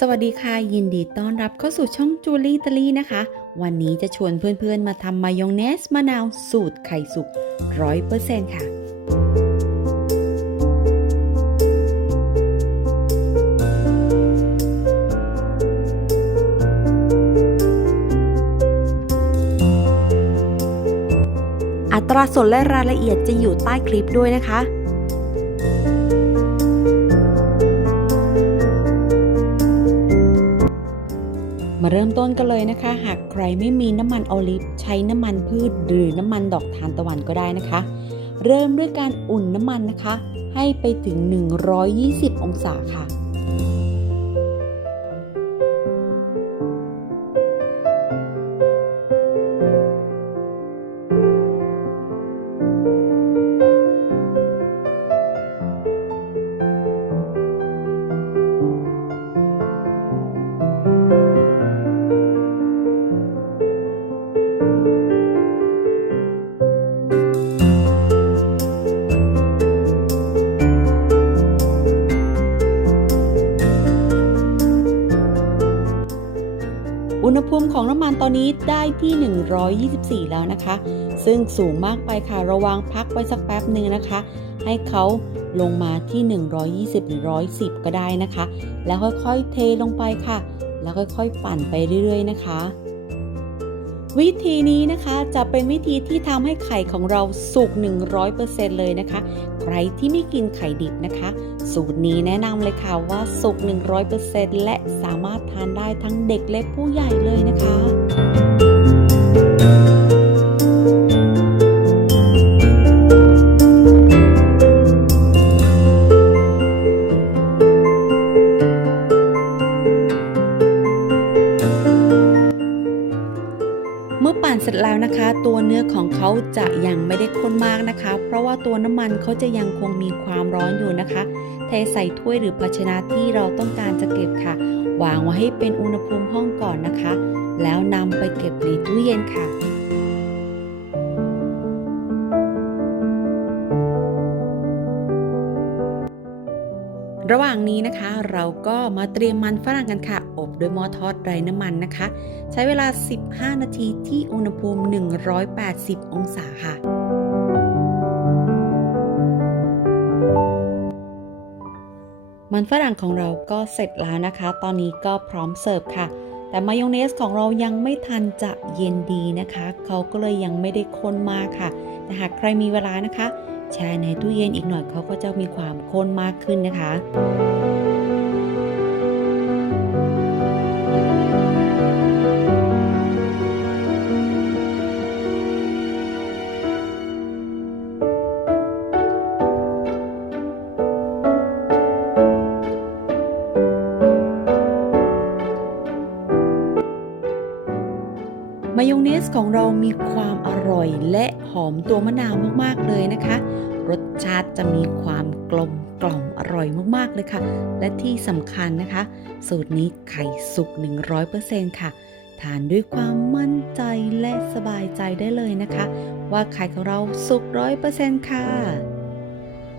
สวัสดีค่ะ ยินดีต้อนรับเข้าสู่ช่องจูลี่ตลี่นะคะ วันนี้จะชวนเพื่อนๆมาทำมายองเนสมะนาวสูตรไข่สุกร้อยเปอร์เซ็นต์ค่ะ อัตราส่วนและรายละเอียดจะอยู่ใต้คลิปด้วยนะคะ ริ่มต้นกันเลยนะคะ หากใครไม่มีน้ำมันออลิฟใช้น้ำมันพืชหรือน้ำมันดอกทานตะวันก็ได้นะคะ เริ่มด้วยการอุ่นน้ำมันนะคะ ให้ไปถึง 120 องศาค่ะ อุณหภูมิของน้ำมันตอนนี้ได้ที่ 124 แล้วนะคะ ซึ่งสูงมากไปค่ะ ระวังพักไว้สักแป๊บหนึ่งนะคะ ให้เขาลงมาที่ 120 หรือ 110 ก็ได้นะคะ แล้วค่อยๆเทลงไปค่ะ แล้วค่อยๆปั่นไปเรื่อยๆนะคะ วิธีนี้นะคะจะเป็นวิธีที่ทำให้ไข่ของเราสุก 100%เลยนะคะ ใครที่ไม่กินไข่ดิบนะคะ สูตรนี้แนะนำเลยค่ะว่าสุก 100%และสามารถทานได้ทั้งเด็กและผู้ใหญ่เลยนะคะ เมื่อปั่นเสร็จแล้วนะคะ ตัวเนื้อของเขาจะยังไม่ได้ข้นมากนะคะ เพราะว่าตัวน้ำมันเขาจะยังคงมีความร้อนอยู่นะคะ เทใส่ถ้วยหรือภาชนะที่เราต้องการจะเก็บค่ะ วางไว้ให้เป็นอุณหภูมิห้องก่อนนะคะ แล้วนำไปเก็บในตู้เย็นค่ะ ระหว่างนี้นะคะเราก็มาเตรียมมันฝรั่งกันค่ะ อบด้วยหม้อทอดไร้น้ำมันนะคะ ใช้เวลา 15 นาทีที่อุณหภูมิ 180 องศาค่ะ มันฝรั่งของเราก็เสร็จแล้วนะคะ ตอนนี้ก็พร้อมเสิร์ฟค่ะแต่มายองเนสของเรายังไม่ทันจะเย็นดีนะคะ เขาก็เลยยังไม่ได้ข้นมากค่ะ แต่หากใครมีเวลานะคะ แช่ในตู้เย็นอีกหน่อยเขาก็จะมีความข้นมากขึ้นนะคะ มายองเนสของเรามีความอร่อยและหอมตัวมะนาวมากๆเลยนะคะ รสชาติจะมีความกลมกล่อมอร่อยมากๆเลยค่ะ และที่สำคัญนะคะ สูตรนี้ไข่สุก 100%ค่ะ ทานด้วยความมั่นใจและสบายใจได้เลยนะคะ ว่าไข่ของเราสุก 100%ค่ะ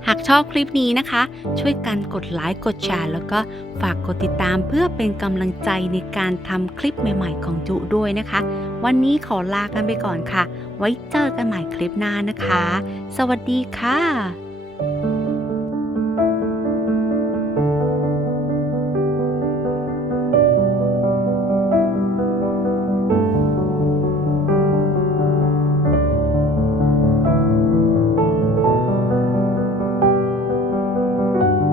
หากชอบคลิปนี้นะคะ ช่วยกันกดไลค์กดแชร์แล้วก็ฝากกดติดตามเพื่อเป็นกำลังใจในการทำคลิปใหม่ๆของจุด้วยนะคะ วันนี้ขอลากันไปก่อนค่ะ ไว้เจอกันใหม่คลิปหน้านะคะ สวัสดีค่ะ